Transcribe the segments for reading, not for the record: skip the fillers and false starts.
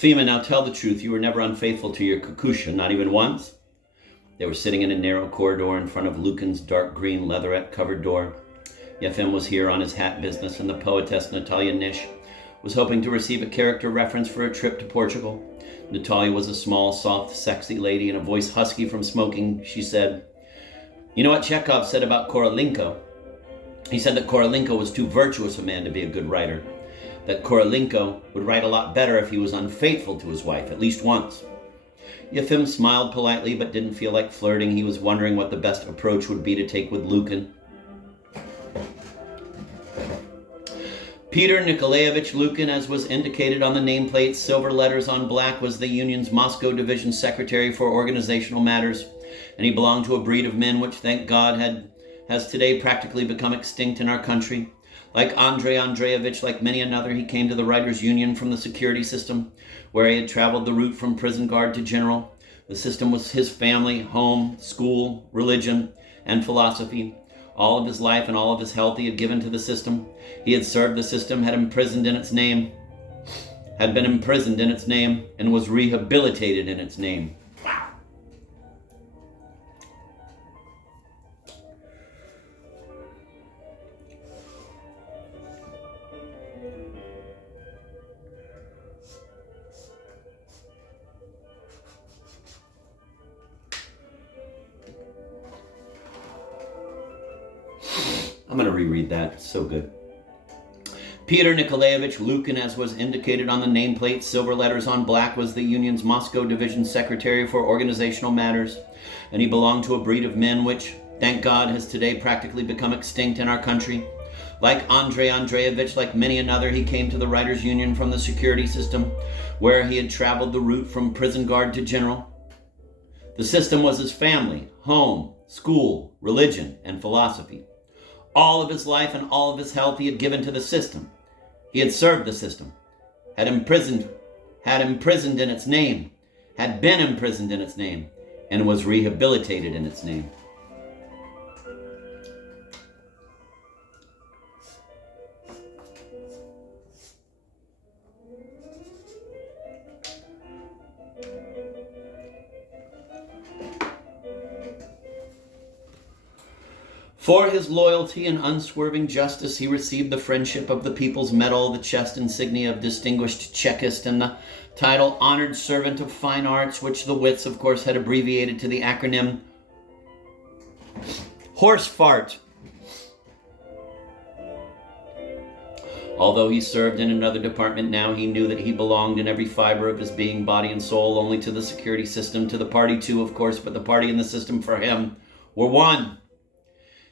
Fema, now tell the truth. You were never unfaithful to your Kakusha, not even once? They were sitting in a narrow corridor in front of Lucan's dark green leatherette-covered door. Yefim was here on his hat business, and the poetess Natalia Nish was hoping to receive a character reference for a trip to Portugal. Natalia was a small, soft, sexy lady, and a voice husky from smoking. She said, "You know what Chekhov said about Korolenko? He said that Korolenko was too virtuous a man to be a good writer. That Korolenko would write a lot better if he was unfaithful to his wife, at least once." Yefim smiled politely, but didn't feel like flirting. He was wondering what the best approach would be to take with Lucan. Peter Nikolaevich Lucan, as was indicated on the nameplate, silver letters on black, was the Union's Moscow Division Secretary for Organizational Matters, and he belonged to a breed of men which, thank God, has today practically become extinct in our country. Like Andrei Andreevich, like many another, he came to the Writers' Union from the security system, where he had traveled the route from prison guard to general. The system was his family, home, school, religion, and philosophy. All of his life and all of his health he had given to the system. He had served the system, had been imprisoned in its name, and was rehabilitated in its name. I'm going to reread that. It's so good. Peter Nikolaevich Lucan, as was indicated on the nameplate, silver letters on black, was the Union's Moscow Division Secretary for Organizational Matters, and he belonged to a breed of men which, thank God, has today practically become extinct in our country. Like Andrei Andreevich, like many another, he came to the Writers' Union from the security system, where he had traveled the route from prison guard to general. The system was his family, home, school, religion, and philosophy. All of his life and all of his health he had given to the system. He had served the system, had been imprisoned in its name, and was rehabilitated in its name. For his loyalty and unswerving justice, he received the Friendship of the People's Medal, the chest insignia of Distinguished Chekist, and the title Honored Servant of Fine Arts, which the wits, of course, had abbreviated to the acronym Horse Fart. Although he served in another department now, he knew that he belonged in every fiber of his being, body and soul, only to the security system, to the party too, of course, but the party and the system for him were one.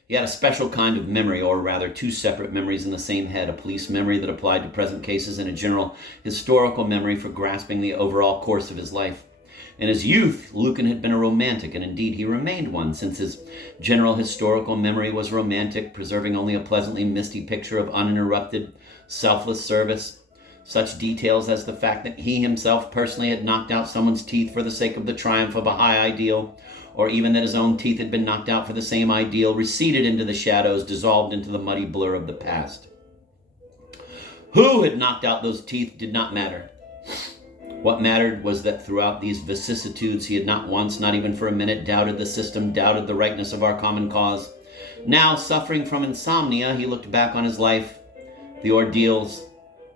He had a special kind of memory, or rather two separate memories in the same head, a police memory that applied to present cases and a general historical memory for grasping the overall course of his life. In his youth, Lucan had been a romantic, and indeed he remained one, since his general historical memory was romantic, preserving only a pleasantly misty picture of uninterrupted, selfless service. Such details as the fact that he himself personally had knocked out someone's teeth for the sake of the triumph of a high ideal, or even that his own teeth had been knocked out for the same ideal, receded into the shadows, dissolved into the muddy blur of the past. Who had knocked out those teeth did not matter. What mattered was that throughout these vicissitudes, he had not once, not even for a minute, doubted the system, doubted the rightness of our common cause. Now, suffering from insomnia, he looked back on his life, the ordeals,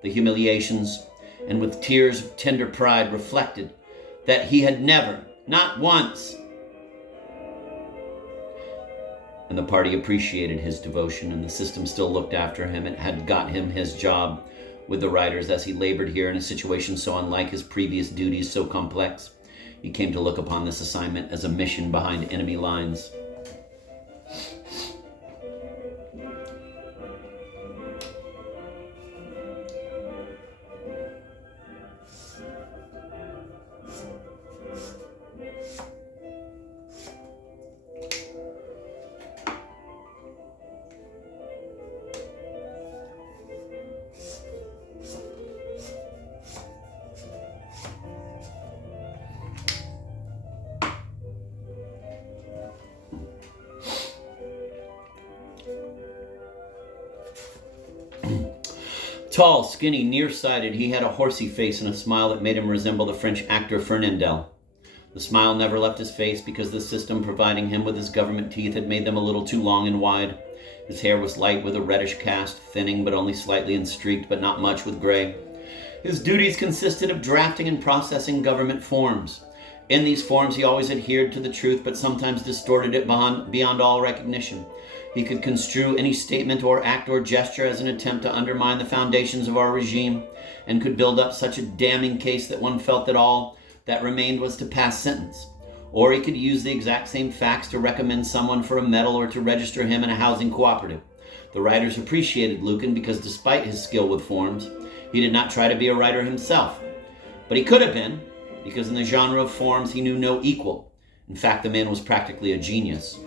the humiliations, and with tears of tender pride reflected that he had never, not once, and the party appreciated his devotion, and the system still looked after him and had got him his job with the writers as he labored here in a situation so unlike his previous duties, so complex. He came to look upon this assignment as a mission behind enemy lines. Tall, skinny, nearsighted, he had a horsey face and a smile that made him resemble the French actor Fernandel. The smile never left his face because the system providing him with his government teeth had made them a little too long and wide. His hair was light with a reddish cast, thinning but only slightly and streaked, but not much with gray. His duties consisted of drafting and processing government forms. In these forms, he always adhered to the truth, but sometimes distorted it beyond all recognition. He could construe any statement or act or gesture as an attempt to undermine the foundations of our regime, and could build up such a damning case that one felt that all that remained was to pass sentence. Or he could use the exact same facts to recommend someone for a medal or to register him in a housing cooperative. The writers appreciated Lukin because despite his skill with forms, he did not try to be a writer himself. But he could have been, because in the genre of forms he knew no equal. In fact, the man was practically a genius.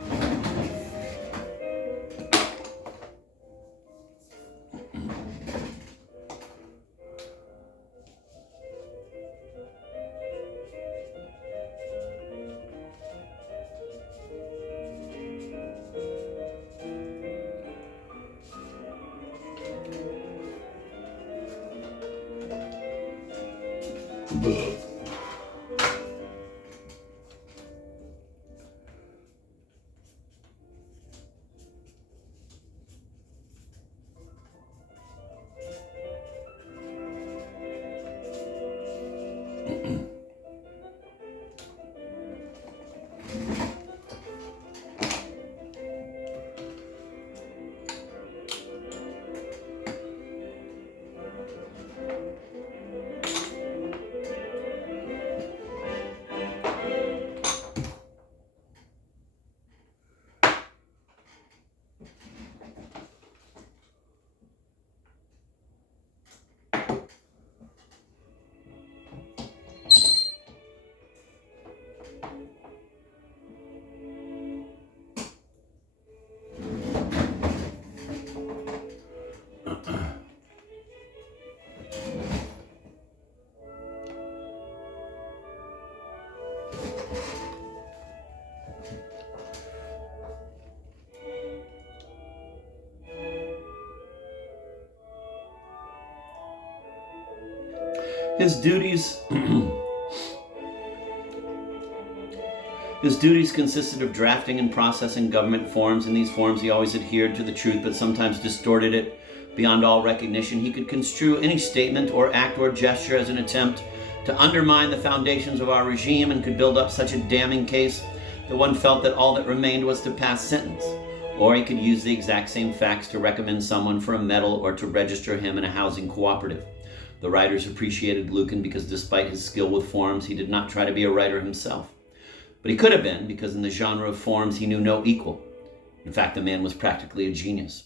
His duties consisted of drafting and processing government forms. In these forms, he always adhered to the truth, but sometimes distorted it beyond all recognition. He could construe any statement or act or gesture as an attempt to undermine the foundations of our regime, and could build up such a damning case that one felt that all that remained was to pass sentence. Or he could use the exact same facts to recommend someone for a medal or to register him in a housing cooperative. The writers appreciated Lukin because despite his skill with forms, he did not try to be a writer himself. But he could have been, because in the genre of forms he knew no equal. In fact, the man was practically a genius.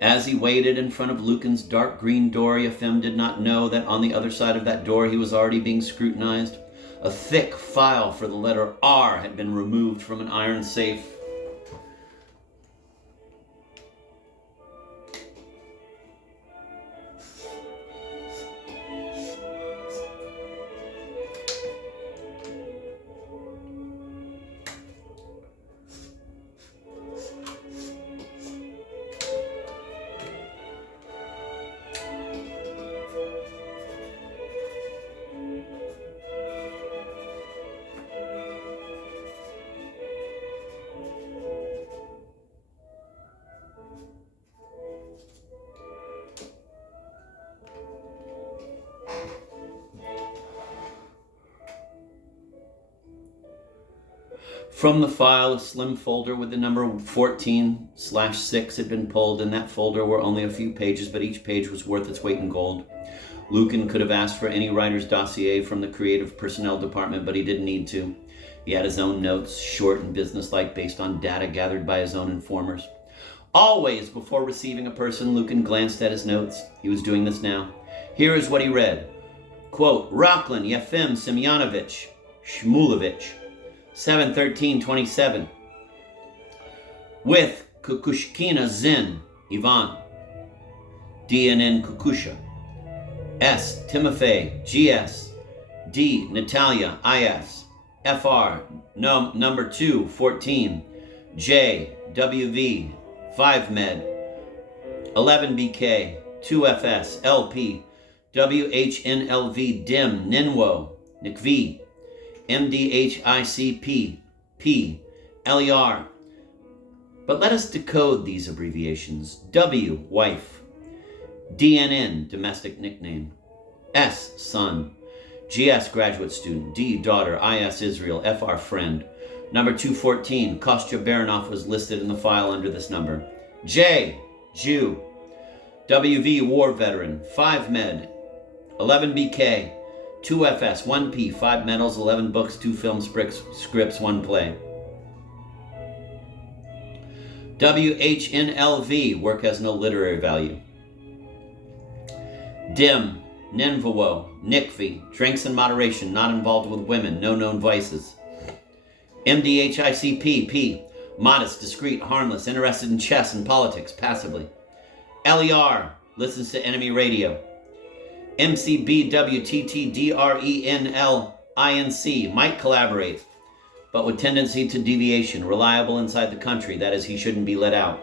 As he waited in front of Lukin's dark green door, Yefim did not know that on the other side of that door he was already being scrutinized. A thick file for the letter R had been removed from an iron safe. From the file, a slim folder with the number 14/6 had been pulled. In that folder were only a few pages, but each page was worth its weight in gold. Lukin could have asked for any writer's dossier from the creative personnel department, but he didn't need to. He had his own notes, short and businesslike, based on data gathered by his own informers. Always, before receiving a person, Lukin glanced at his notes. He was doing this now. Here is what he read. Quote, Roklin Yefim Semyonovich Shmulevich, 7/13/27. With Kukushkina Zin, Ivan. DNN Kukusha. S. Timofey, GS. D. Natalia, IS. FR, number 2, 14. J. WV, 5med, 11BK, 2FS, LP, WHNLV, DIM, NINWO, NICV, MDHICP, P, LER. But let us decode these abbreviations. W, wife. DNN, domestic nickname. S, son. GS, graduate student. D, daughter. IS, Israel. FR, friend. Number 214, Kostya Baranov was listed in the file under this number. J, Jew. WV, war veteran. 5med, 11BK, 2FS, 1P, 5 medals, 11 books, 2 film scripts, 1 play. WHNLV, work has no literary value. DIM, Ninvwo, Nikvi, drinks in moderation, not involved with women, no known vices. MDHICP, P, modest, discreet, harmless, interested in chess and politics, passively. LER, listens to enemy radio. MCBWTTDRENLINC, might collaborate, but with tendency to deviation, reliable inside the country, that is, he shouldn't be let out.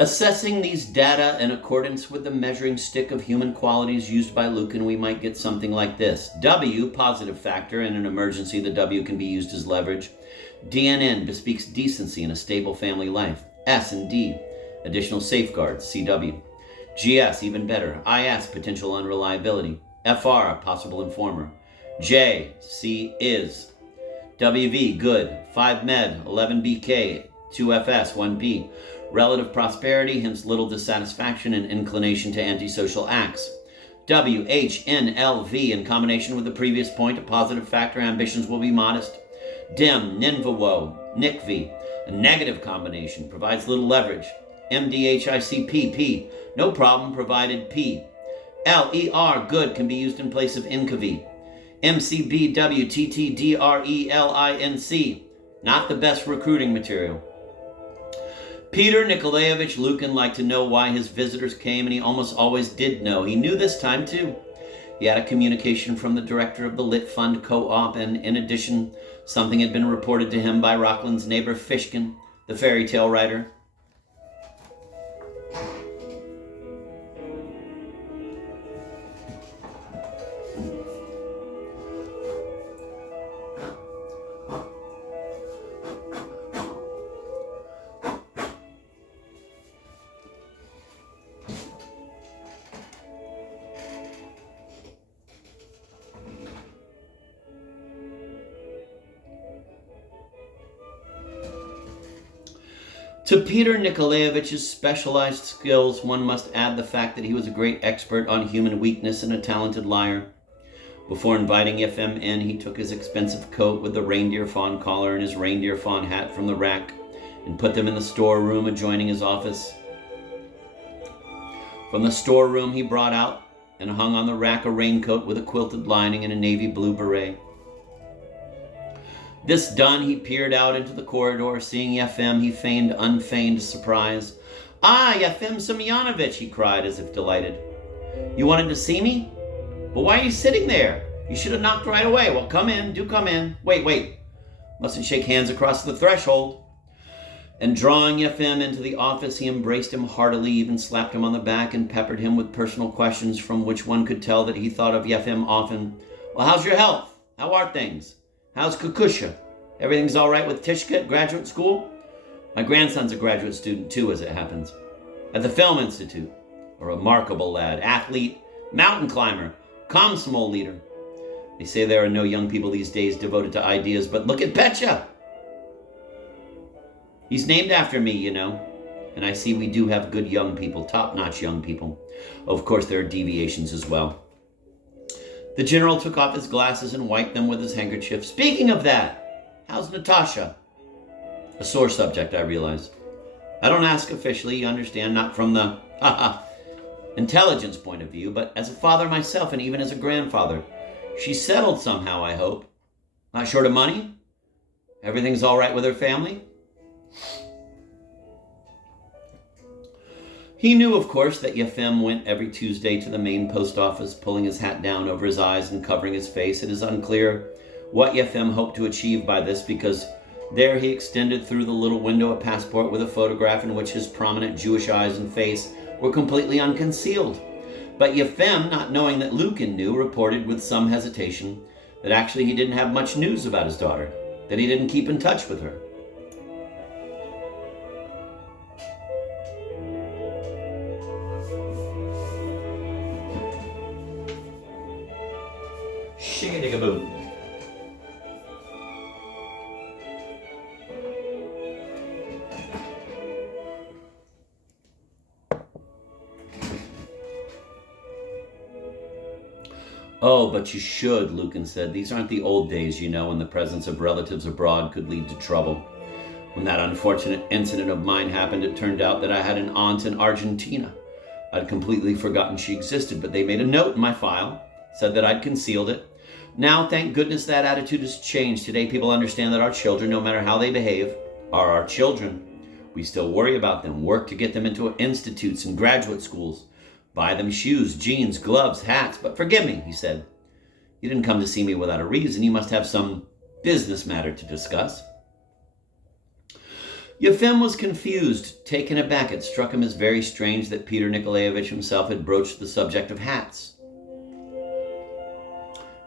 Assessing these data in accordance with the measuring stick of human qualities used by Lucan, we might get something like this. W, positive factor. In an emergency, the W can be used as leverage. DNN, bespeaks decency in a stable family life. S and D, additional safeguards. CW. GS, even better. IS, potential unreliability. FR, possible informer. J, C, is. WV, good. 5med, 11BK, 2FS, 1P. Relative prosperity, hence little dissatisfaction and inclination to antisocial acts. WHNLV, in combination with the previous point, a positive factor, ambitions will be modest. DIM, Ninvwo, Nikvi, a negative combination, provides little leverage. MDHICP, P, no problem provided P. LER, good, can be used in place of Inkavi. MCBWTTDRELINC, not the best recruiting material. Peter Nikolaevich Lucan liked to know why his visitors came, and he almost always did know. He knew this time, too. He had a communication from the director of the Lit Fund Co-op, and in addition, something had been reported to him by Rockland's neighbor Fishkin, the fairy tale writer. To Peter Nikolaevich's specialized skills, one must add the fact that he was a great expert on human weakness and a talented liar. Before inviting Yefim in, he took his expensive coat with the reindeer fawn collar and his reindeer fawn hat from the rack and put them in the storeroom adjoining his office. From the storeroom, he brought out and hung on the rack a raincoat with a quilted lining and a navy blue beret. This done, he peered out into the corridor. Seeing Yefim, he feigned unfeigned surprise. "Ah, Yefim Semyonovich," he cried as if delighted. "You wanted to see me? Well, why are you sitting there? You should have knocked right away. Well, come in. Do come in. Wait. Mustn't shake hands across the threshold." And drawing Yefim into the office, he embraced him heartily, even slapped him on the back and peppered him with personal questions from which one could tell that he thought of Yefim often. "Well, how's your health? How are things? How's Kukusha? Everything's all right with Tishka at graduate school? My grandson's a graduate student too, as it happens. At the Film Institute. A remarkable lad. Athlete, mountain climber, Komsomol leader. They say there are no young people these days devoted to ideas, but look at Petya! He's named after me, you know. And I see we do have good young people, top-notch young people. Of course, there are deviations as well." The general took off his glasses and wiped them with his handkerchief. "Speaking of that, how's Natasha?" A sore subject, I realize. I don't ask officially, you understand, not from the intelligence point of view, but as a father myself and even as a grandfather. She's settled somehow, I hope. Not short of money? Everything's all right with her family? He knew, of course, that Yefim went every Tuesday to the main post office, pulling his hat down over his eyes and covering his face. It is unclear what Yefim hoped to achieve by this, because there he extended through the little window a passport with a photograph in which his prominent Jewish eyes and face were completely unconcealed. But Yefim, not knowing that Lukin knew, reported with some hesitation that actually he didn't have much news about his daughter, that he didn't keep in touch with her. Shigga-digga-boom. Oh, but you should, Lukin said. These aren't the old days, you know, when the presence of relatives abroad could lead to trouble. When that unfortunate incident of mine happened, it turned out that I had an aunt in Argentina. I'd completely forgotten she existed, but they made a note in my file, said that I'd concealed it. Now, thank goodness that attitude has changed. Today, people understand that our children, no matter how they behave, are our children. We still worry about them, work to get them into institutes and graduate schools, buy them shoes, jeans, gloves, hats. But forgive me, he said. You didn't come to see me without a reason. You must have some business matter to discuss. Yefim was confused, taken aback. It struck him as very strange that Peter Nikolaevich himself had broached the subject of hats.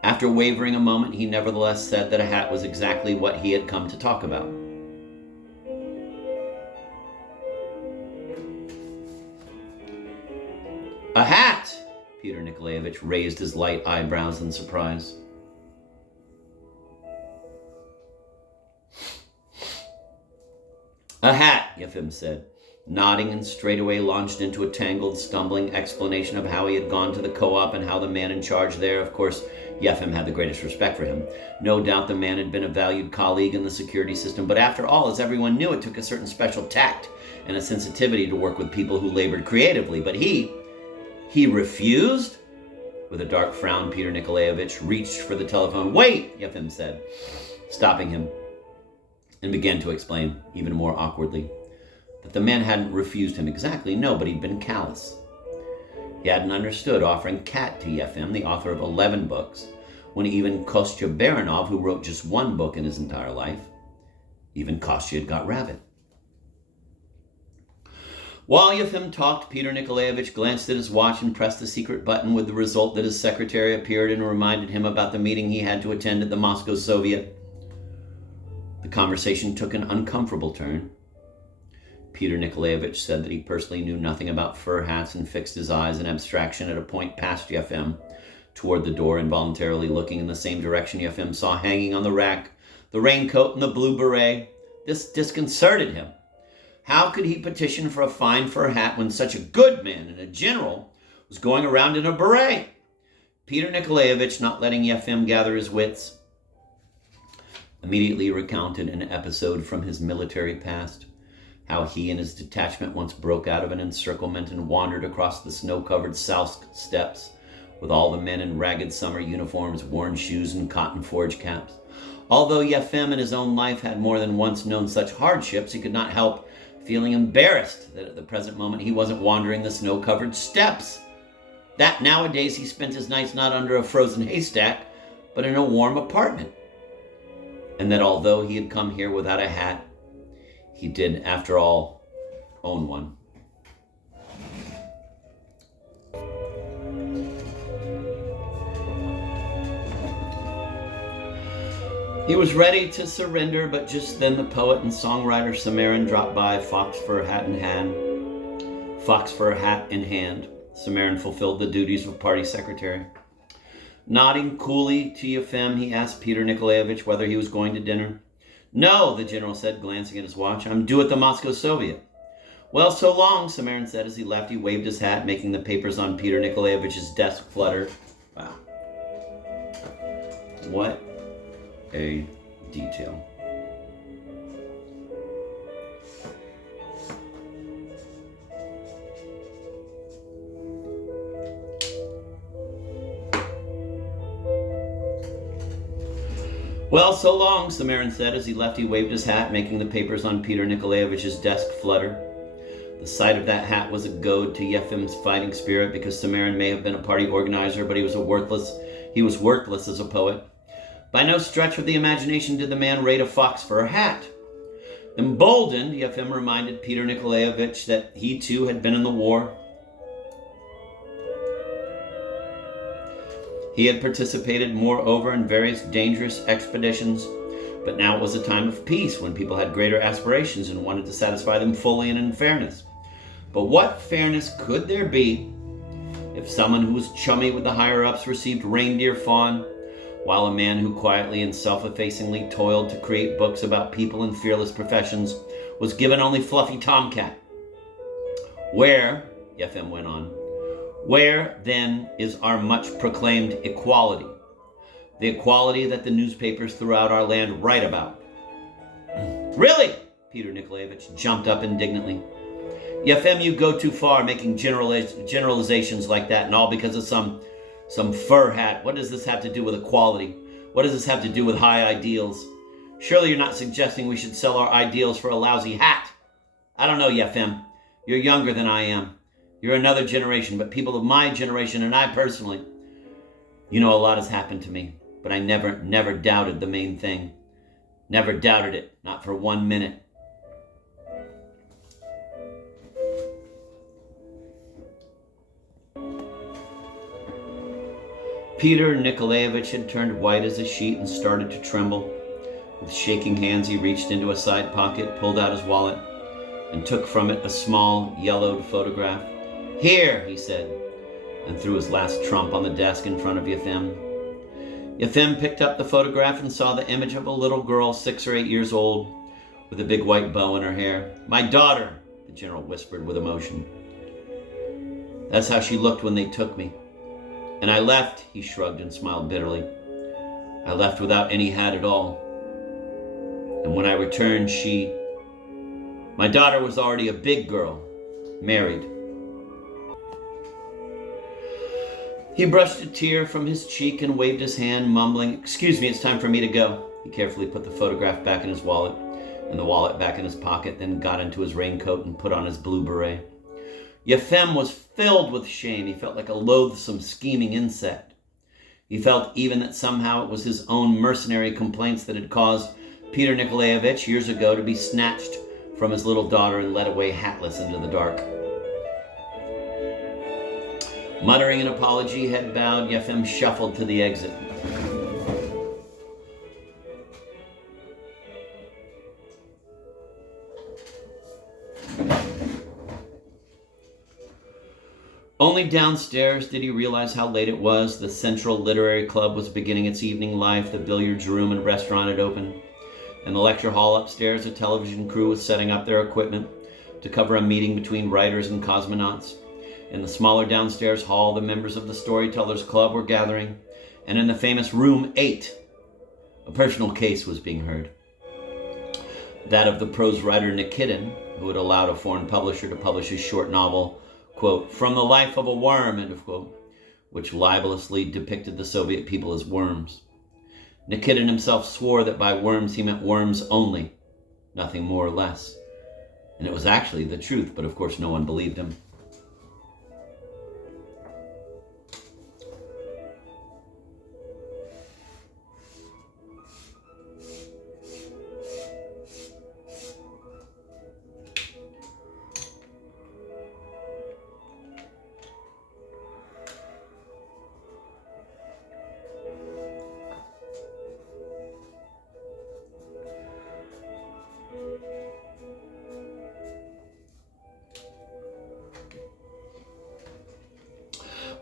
After wavering a moment, he nevertheless said that a hat was exactly what he had come to talk about. A hat! Peter Nikolaevich raised his light eyebrows in surprise. A hat, Yefim said, nodding, and straightway launched into a tangled, stumbling explanation of how he had gone to the co-op and how the man in charge there, of course, Yefim had the greatest respect for him. No doubt the man had been a valued colleague in the security system, but after all, as everyone knew, it took a certain special tact and a sensitivity to work with people who labored creatively. But he refused? With a dark frown, Peter Nikolaevich reached for the telephone. Wait, Yefim said, stopping him, and began to explain, even more awkwardly, that the man hadn't refused him exactly. No, but he'd been callous. He hadn't understood offering Kat to Yefim, the author of 11 books, when even Kostya Baranov, who wrote just one book in his entire life, even Kostya had got rabid. While Yefim talked, Peter Nikolaevich glanced at his watch and pressed the secret button, with the result that his secretary appeared and reminded him about the meeting he had to attend at the Moscow Soviet. The conversation took an uncomfortable turn. Peter Nikolaevich said that he personally knew nothing about fur hats and fixed his eyes in abstraction at a point past Yefim, toward the door, involuntarily looking in the same direction Yefim saw hanging on the rack, the raincoat and the blue beret. This disconcerted him. How could he petition for a fine fur hat when such a good man and a general was going around in a beret? Peter Nikolaevich, not letting Yefim gather his wits, immediately recounted an episode from his military past, how he and his detachment once broke out of an encirclement and wandered across the snow-covered South steppes with all the men in ragged summer uniforms, worn shoes, and cotton forage caps. Although Yefim in his own life had more than once known such hardships, he could not help feeling embarrassed that at the present moment he wasn't wandering the snow-covered steppes, that nowadays he spent his nights not under a frozen haystack, but in a warm apartment, and that although he had come here without a hat, he did, after all, own one. He was ready to surrender, but just then the poet and songwriter Samarin dropped by, fox fur hat in hand. Samarin fulfilled the duties of party secretary. Nodding coolly to Yefim, he asked Peter Nikolaevich whether he was going to dinner. No, the general said, glancing at his watch. I'm due at the Moscow Soviet. Well, so long, Samarin said as he left. He waved his hat, making the papers on Peter Nikolaevich's desk flutter. Wow. What a detail. Well, so long, Samarin said. As he left, he waved his hat, making the papers on Peter Nikolaevich's desk flutter. The sight of that hat was a goad to Yefim's fighting spirit, because Samarin may have been a party organizer, but he was worthless as a poet. By no stretch of the imagination did the man rate a fox for a hat. Emboldened, Yefim reminded Peter Nikolaevich that he too had been in the war. He had participated, moreover, in various dangerous expeditions, but now it was a time of peace when people had greater aspirations and wanted to satisfy them fully and in fairness. But what fairness could there be if someone who was chummy with the higher-ups received reindeer fawn, while a man who quietly and self-effacingly toiled to create books about people in fearless professions was given only fluffy tomcat? Where, Yefim went on, where then is our much proclaimed equality? The equality that the newspapers throughout our land write about. Really? Peter Nikolaevich jumped up indignantly. Yefim, you go too far making generalizations like that, and all because of some fur hat. What does this have to do with equality? What does this have to do with high ideals? Surely you're not suggesting we should sell our ideals for a lousy hat. I don't know, Yefim. You're younger than I am. You're another generation, but people of my generation, and I personally, a lot has happened to me, but I never doubted the main thing. Never doubted it, not for 1 minute. Peter Nikolaevich had turned white as a sheet and started to tremble. With shaking hands, he reached into a side pocket, pulled out his wallet, and took from it a small, yellowed photograph. Here, he said, and threw his last trump on the desk in front of Yefim. Yefim picked up the photograph and saw the image of a little girl, 6 or 8 years old, with a big white bow in her hair. My daughter, the general whispered with emotion. That's how she looked when they took me. And I left, he shrugged and smiled bitterly. I left without any hat at all. And when I returned, my daughter was already a big girl, married. He brushed a tear from his cheek and waved his hand, mumbling, Excuse me, it's time for me to go. He carefully put the photograph back in his wallet and the wallet back in his pocket, then got into his raincoat and put on his blue beret. Yefim was filled with shame. He felt like a loathsome, scheming insect. He felt even that somehow it was his own mercenary complaints that had caused Peter Nikolaevich years ago to be snatched from his little daughter and led away hatless into the dark. Muttering an apology, head bowed, Yefim shuffled to the exit. Only downstairs did he realize how late it was. The Central Literary Club was beginning its evening life. The billiards room and restaurant had opened. In the lecture hall upstairs, a television crew was setting up their equipment to cover a meeting between writers and cosmonauts. In the smaller downstairs hall, the members of the Storytellers Club were gathering, and in the famous Room 8, a personal case was being heard. That of the prose writer Nikitin, who had allowed a foreign publisher to publish his short novel, quote, From the Life of a Worm, end of quote, which libelously depicted the Soviet people as worms. Nikitin himself swore that by worms he meant worms only, nothing more or less. And it was actually the truth, but of course no one believed him.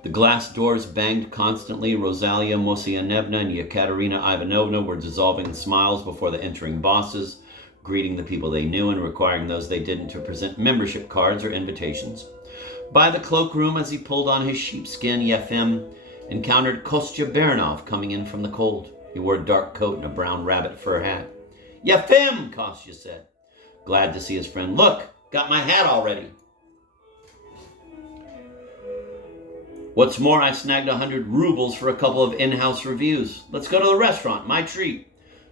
The glass doors banged constantly. Rosalia Mosianevna and Yekaterina Ivanovna were dissolving in smiles before the entering bosses, greeting the people they knew and requiring those they didn't to present membership cards or invitations. By the cloakroom, as he pulled on his sheepskin, Yefim encountered Kostya Baranov coming in from the cold. He wore a dark coat and a brown rabbit fur hat. Yefim, Kostya said, glad to see his friend. Look, got my hat already. What's more, I snagged 100 rubles for a couple of in-house reviews. Let's go to the restaurant, my treat.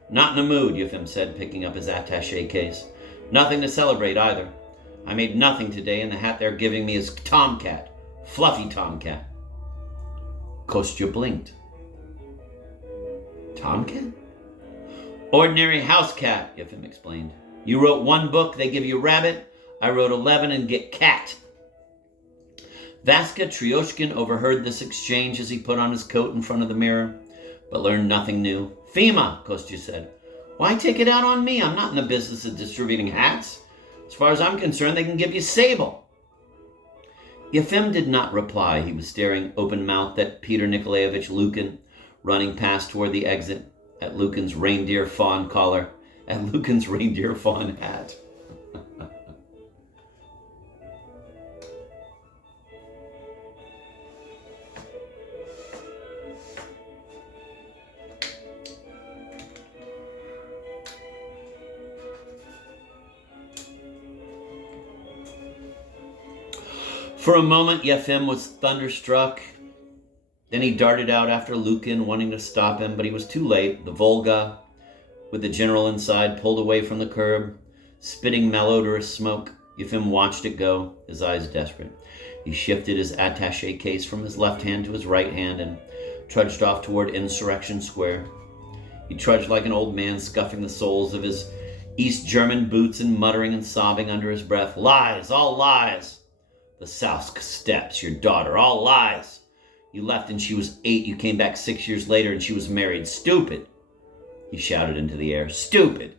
Not in the mood, Yefim said, picking up his attaché case. Nothing to celebrate either. I made nothing today, and the hat they're giving me is tomcat. Fluffy tomcat. Kostya blinked. Tomcat? Ordinary house cat, Yefim explained. You wrote 1 book, they give you rabbit. I wrote 11 and get cat. Vaska Tryoshkin overheard this exchange as he put on his coat in front of the mirror, but learned nothing new. Fima, Kostya said. Why take it out on me? I'm not in the business of distributing hats. As far as I'm concerned, they can give you sable. Yefim did not reply. He was staring open-mouthed at Peter Nikolaevich Lukin, running past toward the exit, at Lukin's reindeer fawn collar, at Lukin's reindeer fawn hat. For a moment, Yefim was thunderstruck. Then he darted out after Lukin, wanting to stop him, but he was too late. The Volga, with the general inside, pulled away from the curb, spitting malodorous smoke. Yefim watched it go, his eyes desperate. He shifted his attaché case from his left hand to his right hand and trudged off toward Insurrection Square. He trudged like an old man, scuffing the soles of his East German boots and muttering and sobbing under his breath. Lies, all lies. The Sausk steps, your daughter, all lies. You left and she was 8. You came back 6 years later and she was married. Stupid. He shouted into the air. Stupid.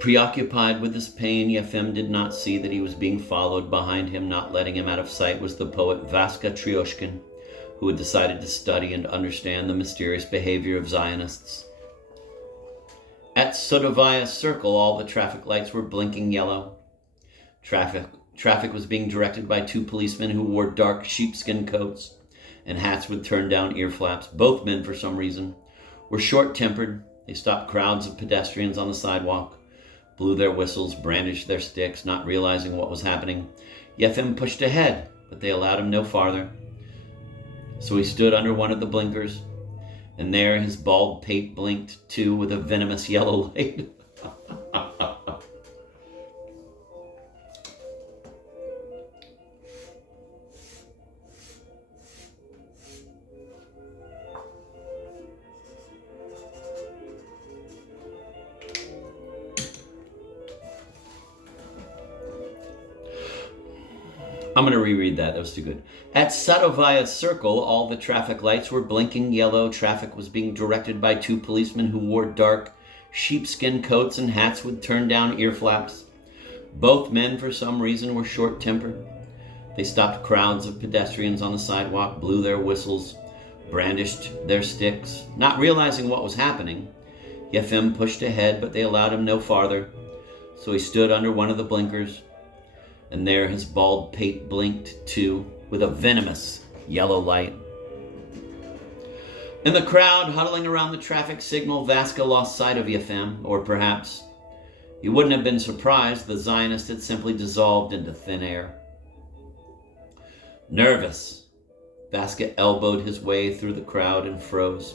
Preoccupied with his pain, Yefim did not see that he was being followed. Behind him, not letting him out of sight, was the poet Vaska Tryoshkin, who had decided to study and understand the mysterious behavior of Zionists. At Sadovaya Circle, all the traffic lights were blinking yellow. Traffic was being directed by 2 policemen who wore dark sheepskin coats and hats with turned-down ear flaps. Both men, for some reason, were short-tempered. They stopped crowds of pedestrians on the sidewalk, blew their whistles, brandished their sticks, not realizing what was happening. Yefim pushed ahead, but they allowed him no farther. So he stood under one of the blinkers, and there his bald pate blinked too with a venomous yellow light. I'm going to reread that. That was too good. At Sadovaya Circle, all the traffic lights were blinking yellow. Traffic was being directed by 2 policemen who wore dark sheepskin coats and hats with turned-down ear flaps. Both men, for some reason, were short-tempered. They stopped crowds of pedestrians on the sidewalk, blew their whistles, brandished their sticks. Not realizing what was happening, Yefim pushed ahead, but they allowed him no farther. So he stood under one of the blinkers, and there his bald pate blinked too with a venomous yellow light. In the crowd huddling around the traffic signal, Vaska lost sight of Yefim, or perhaps he wouldn't have been surprised. The Zionist had simply dissolved into thin air. Nervous, Vaska elbowed his way through the crowd and froze.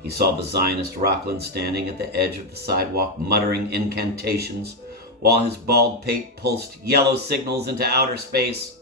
He saw the Zionist Rockland standing at the edge of the sidewalk, muttering incantations, while his bald pate pulsed yellow signals into outer space.